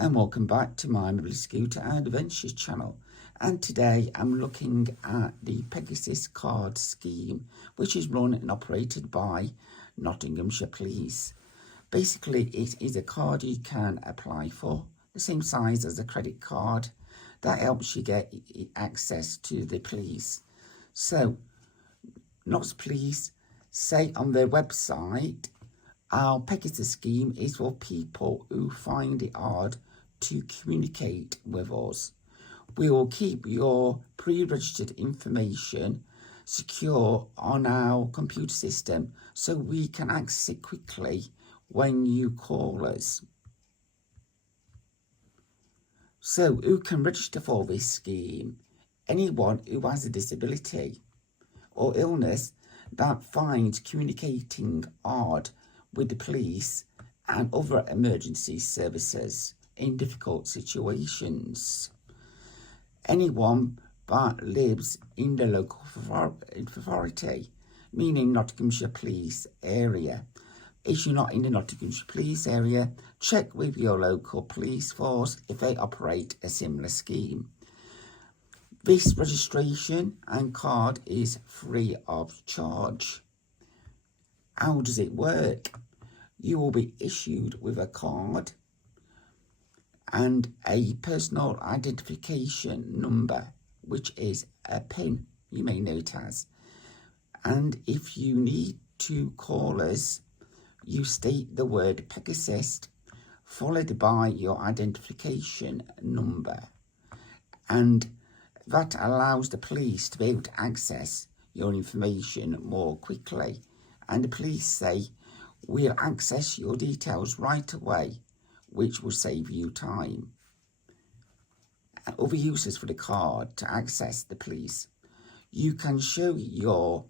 And welcome back to my Mobility Scooter and Adventures channel. And today I'm looking at the Pegasus Card scheme, which is run and operated by Nottinghamshire Police. Basically, it is a card you can apply for, the same size as a credit card, that helps you get access to the police. So, Notts Police say on their website, our Pegasus scheme is for people who find it hard to communicate with us. We will keep your pre-registered information secure on our computer system so we can access it quickly when you call us. So who can register for this scheme? Anyone who has a disability or illness that finds communicating hard with the police and other emergency services in difficult situations. Anyone that lives in the local authority, meaning Nottinghamshire Police area. If you're not in the Nottinghamshire Police area, check with your local police force if they operate a similar scheme. This registration and card is free of charge. How does it work? You will be issued with a card and a personal identification number, which is a PIN, you may know it as. And if you need to call us, you state the word Pegasus followed by your identification number. And that allows the police to be able to access your information more quickly. And the police say, we'll access your details right away, which will save you time. Other uses for the card to access the police. You can show your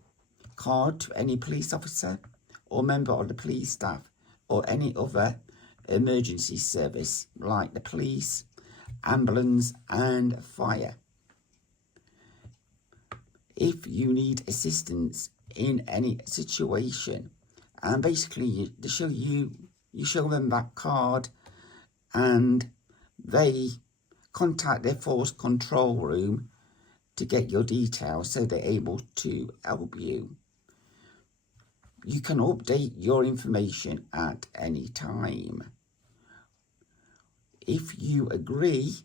card to any police officer or member of the police staff or any other emergency service like the police, ambulance and fire. If you need assistance in any situation, and basically you show them that card and they contact their force control room to get your details so they're able to help you. You can update your information at any time. If you agree,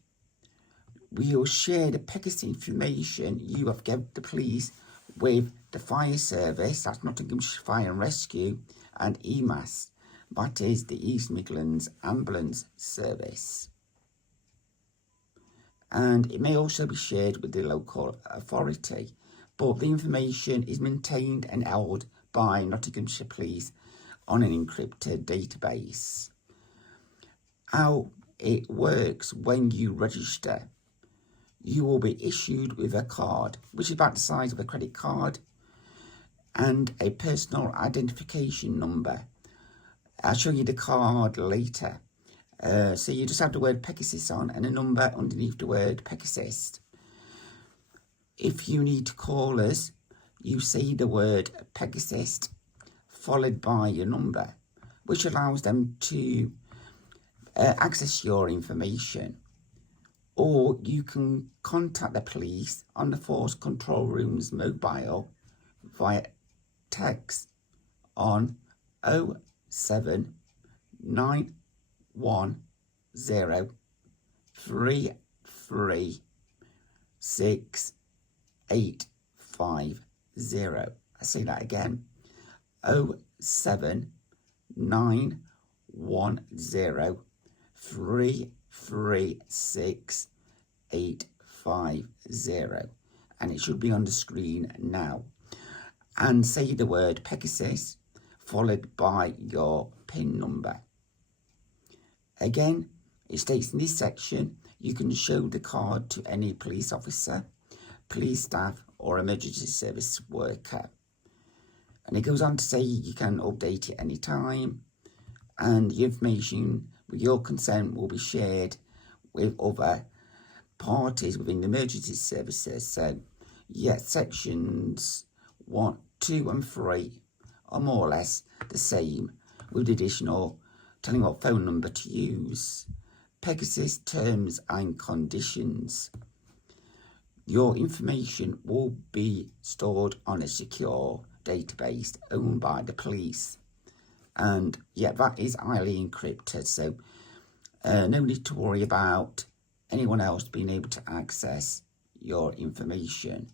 we'll share the Pegasus information you have given the police with the fire service, that's Nottinghamshire Fire and Rescue, and EMAS, that is the East Midlands Ambulance Service. And it may also be shared with the local authority, but the information is maintained and held by Nottinghamshire Police on an encrypted database. How it works when you register. You will be issued with a card, which is about the size of a credit card, and a personal identification number. I'll show you the card later. So you just have the word Pegasus on and a number underneath the word Pegasus. If you need to call us, you say the word Pegasus followed by your number, which allows them to access your information. Or you can contact the police on the force control room's mobile via text on 07910 336 850. I say that again. 07910 336 850, and it should be on the screen now. And say the word Pegasus followed by your PIN number. Again, it states in this section you can show the card to any police officer, police staff or emergency service worker. And it goes on to say you can update it any time, and the information with your consent will be shared with other parties within the emergency services. So, yes, sections 1, 2 and 3 are more or less the same, with the additional telling what phone number to use. Pegasus terms and conditions. Your information will be stored on a secure database owned by the police. And yeah, that is highly encrypted, so no need to worry about anyone else being able to access your information.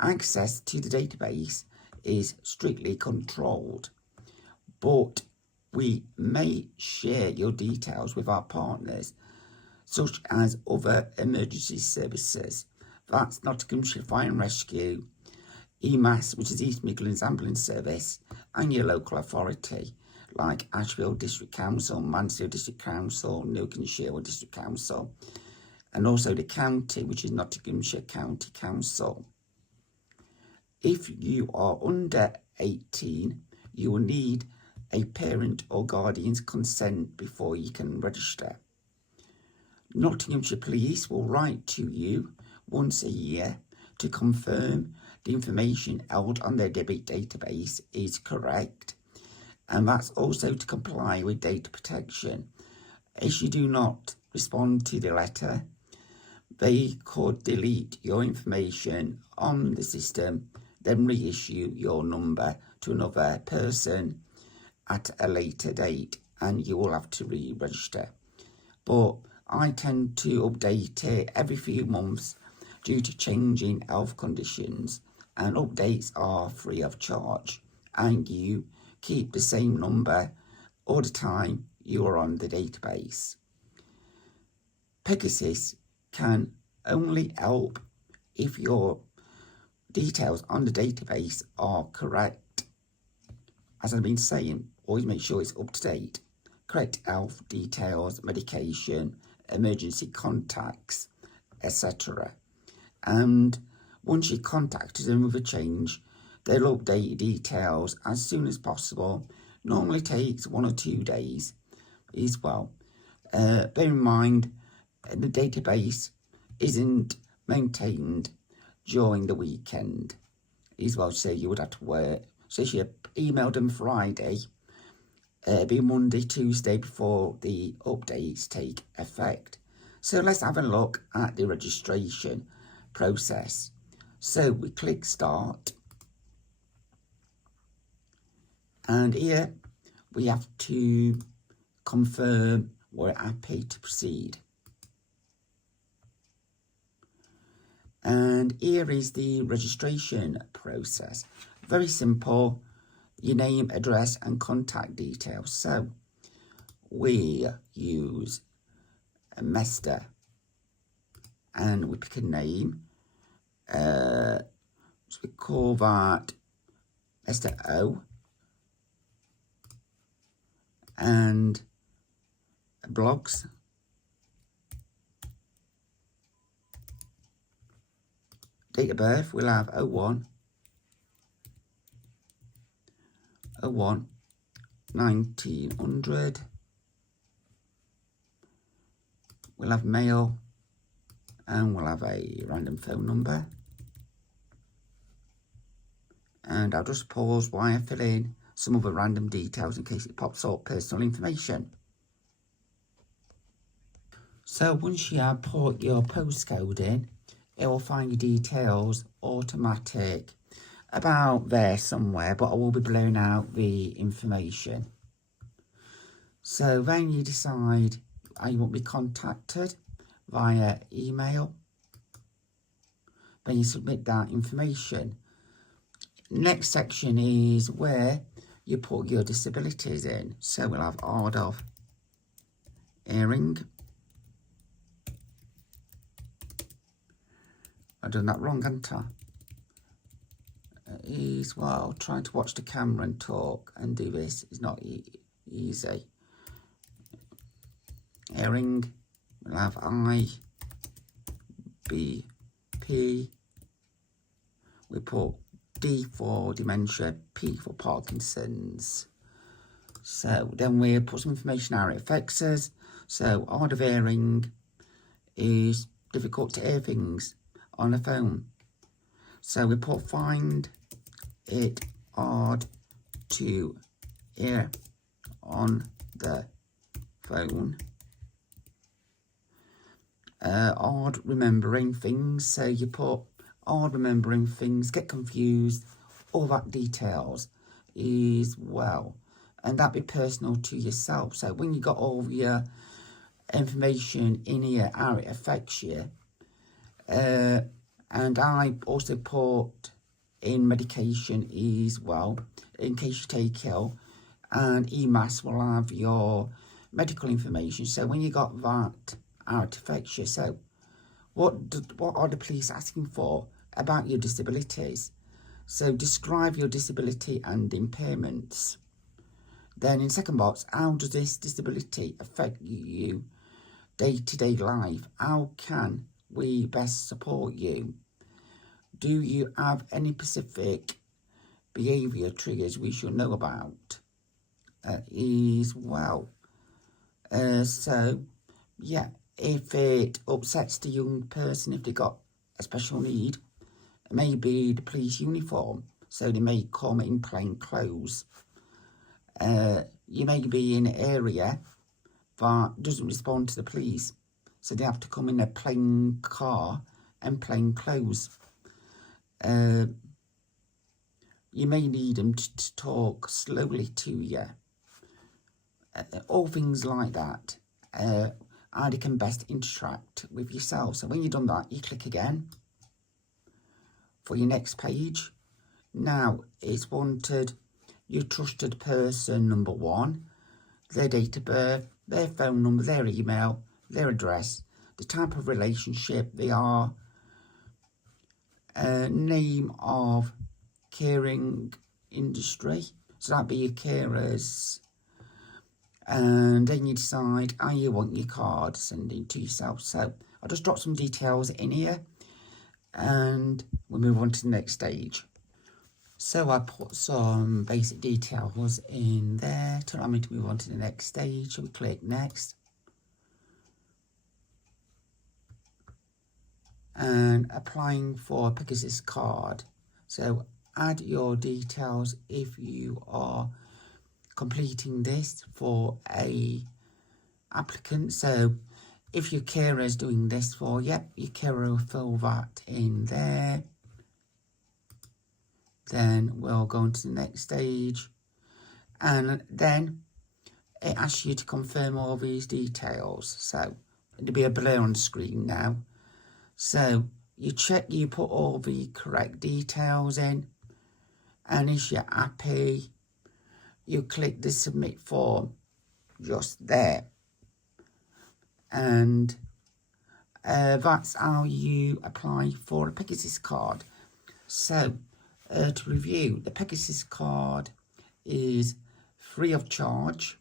Access to the database is strictly controlled, but we may share your details with our partners, such as other emergency services. That's Nottinghamshire Fire and Rescue, EMAS, which is East Midlands Ambulance Service, and your local authority, like Ashfield District Council, Mansfield District Council, Nottinghamshire District Council, and also the county, which is Nottinghamshire County Council. If you are under 18, you will need a parent or guardian's consent before you can register. Nottinghamshire Police will write to you once a year to confirm the information held on their debit database is correct, and that's also to comply with data protection. If you do not respond to the letter, they could delete your information on the system, then reissue your number to another person at a later date, and you will have to re-register. But I tend to update it every few months due to changing health conditions, and updates are free of charge, and you keep the same number all the time you are on the database. Pegasus can only help if your details on the database are correct. As I've been saying, always make sure it's up to date. Correct health details, medication, emergency contacts, etc. And once you contact them with a change, they'll update your details as soon as possible. Normally takes 1 or 2 days as well. Bear in mind, the database isn't maintained during the weekend as well, so you would have to work. So if you emailed them Friday, it'll be Monday, Tuesday before the updates take effect. So let's have a look at the registration process. So we click start, and here we have to confirm we're happy to proceed. And here is the registration process. Very simple. Your name, address and contact details. So we use a Mester, and we pick a name. So we call that Mester O, and blogs. Date of birth, we'll have 1900. We'll have male, and we'll have a random phone number. And I'll just pause while I fill in some other random details in case it pops up personal information. So once you have put your postcode in, it will find your details automatic about there somewhere, but I will be blowing out the information. So then you decide how you want to be contacted via email. Then you submit that information. Next section is where you put your disabilities in. So we'll have hard of hearing. I've done that wrong, haven't I? Is, well, trying to watch the camera and talk and do this is not easy. Hearing, we'll have I, B, P. We put D for dementia, P for Parkinson's. So then we put some information how it affects us. So hard of hearing is difficult to hear things on a phone. So we put find it hard to hear on the phone. Hard remembering things, so you put hard remembering things, get confused, all that details is well, and that be personal to yourself. So when you got all your information in here, how it affects you, and I also put in medication as well, in case you take ill, and EMAS will have your medical information. So when you got that, how it affects you. So what are the police asking for about your disabilities? So describe your disability and impairments. Then in second box, how does this disability affect you day-to-day life? How can we best support you? Do you have any specific behaviour triggers we should know about as well? So, yeah, if it upsets the young person, if they got a special need, maybe the police uniform, so they may come in plain clothes. You may be in an area that doesn't respond to the police, so they have to come in a plain car and plain clothes. You may need them to talk slowly to you. All things like that. How they can best interact with yourself. So when you've done that, you click again for your next page. Now it's wanted your trusted person, number 1, their date of birth, their phone number, their email, their address, the type of relationship they are, name of caring industry, so that'd be your carers, and then you decide how you want your card sending to yourself. So I'll just drop some details in here and we'll move on to the next stage. So I put some basic details in there to allow me to move on to the next stage. So we click next. And applying for a Pegasus card. So add your details if you are completing this for a applicant. So if your carer is doing this for you, your carer will fill that in there. Then we'll go on to the next stage, and then it asks you to confirm all these details. So it'll be a blur on the screen now. So you check you put all the correct details in, and if you're happy, you click the submit form just there, and that's how you apply for a Pegasus card. So to review, the Pegasus card is free of charge.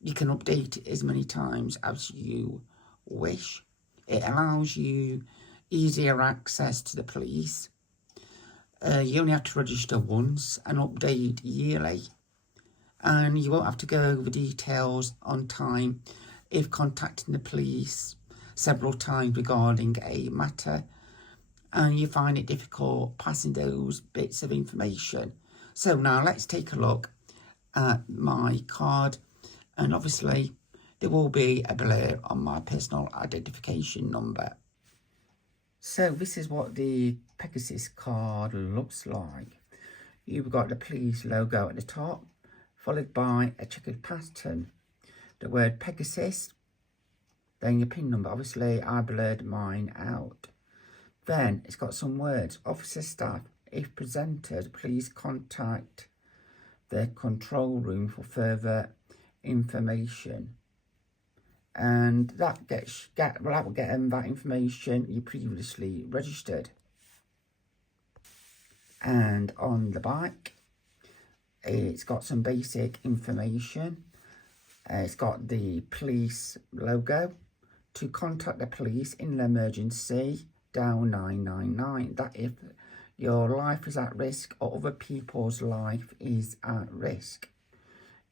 You can update it as many times as you wish. It allows you easier access to the police. You only have to register once and update yearly. And you won't have to go over details on time if contacting the police several times regarding a matter and you find it difficult passing those bits of information. So now let's take a look at my card, and obviously there will be a blur on my personal identification number. So this is what the Pegasus card looks like. You've got the police logo at the top, followed by a checkered pattern, the word Pegasus, then your PIN number. Obviously I blurred mine out. Then it's got some words. Officer staff, if presented, please contact the control room for further information. And that will get them that information you previously registered. And on the back, it's got some basic information. It's got the police logo. To contact the police in an emergency, dial 999. That if your life is at risk or other people's life is at risk.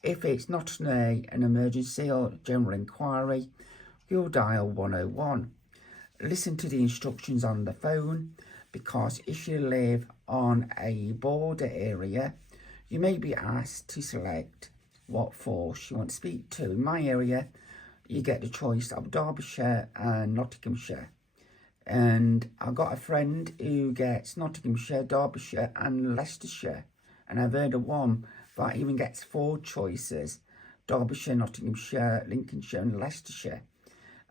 If it's not an emergency or general inquiry, you'll dial 101. Listen to the instructions on the phone, because if you live on a border area, you may be asked to select what force you want to speak to. In my area, you get the choice of Derbyshire and Nottinghamshire. And I've got a friend who gets Nottinghamshire, Derbyshire and Leicestershire. And I've heard of one that even gets 4 choices: Derbyshire, Nottinghamshire, Lincolnshire and Leicestershire,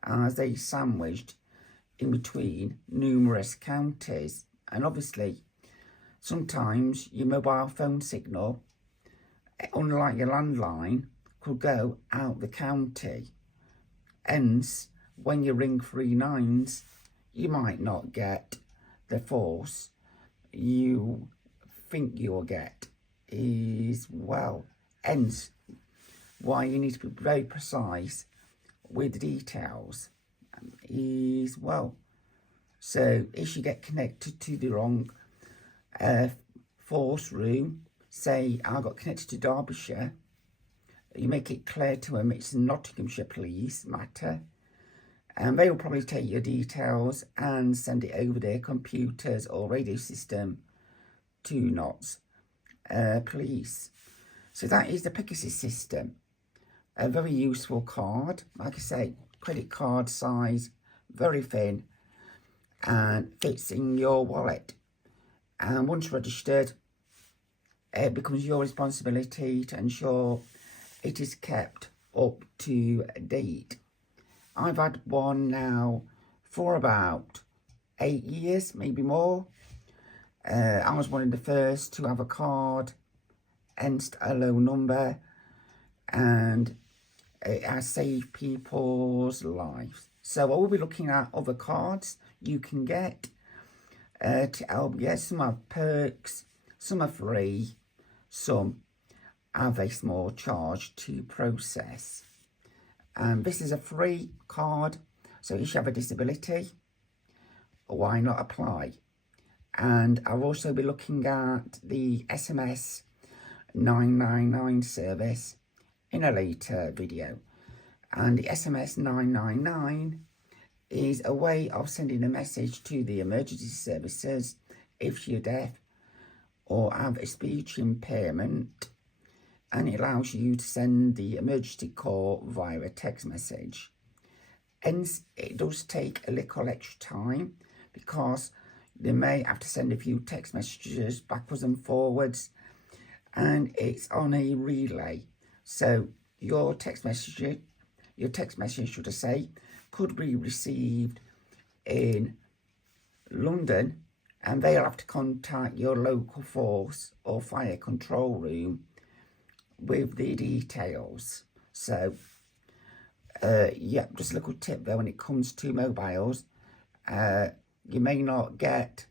as they sandwiched in between numerous counties. And obviously, sometimes your mobile phone signal, unlike your landline, could go out the county. Hence, when you ring 3 9s, you might not get the force you think you'll get as well. Hence, why you need to be very precise with the details as well. So if you get connected to the wrong force room, say I got connected to Derbyshire, you make it clear to them it's the Nottinghamshire Police matter, and they will probably take your details and send it over their computers or radio system to Notts Police. So that is the Pegasus system. A very useful card. Like I say, credit card size, very thin, and fits in your wallet. And once registered, it becomes your responsibility to ensure it is kept up to date. I've had one now for about 8 years, maybe more. I was one of the first to have a card, hence a low number, and it has saved people's lives. So I will be looking at other cards you can get to help. Yes, some have perks, some are free, some have a small charge to process. And this is a free card, so if you have a disability, why not apply? And I'll also be looking at the SMS 999 service in a later video. And the SMS 999 is a way of sending a message to the emergency services if you're deaf or have a speech impairment, and it allows you to send the emergency call via a text message. Hence, it does take a little extra time because they may have to send a few text messages backwards and forwards, and it's on a relay. So your text message, should I say, could be received in London, and they'll have to contact your local force or fire control room with the details. So yeah, just a little tip there: when it comes to mobiles, you may not get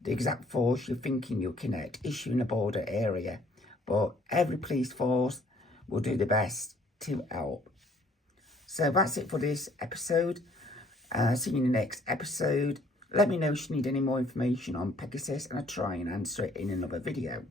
the exact force you're thinking you'll connect if you're in a border area, but every police force will do their best to help. So that's it for this episode. See you in the next episode. Let me know if you need any more information on Pegasus, and I'll try and answer it in another video.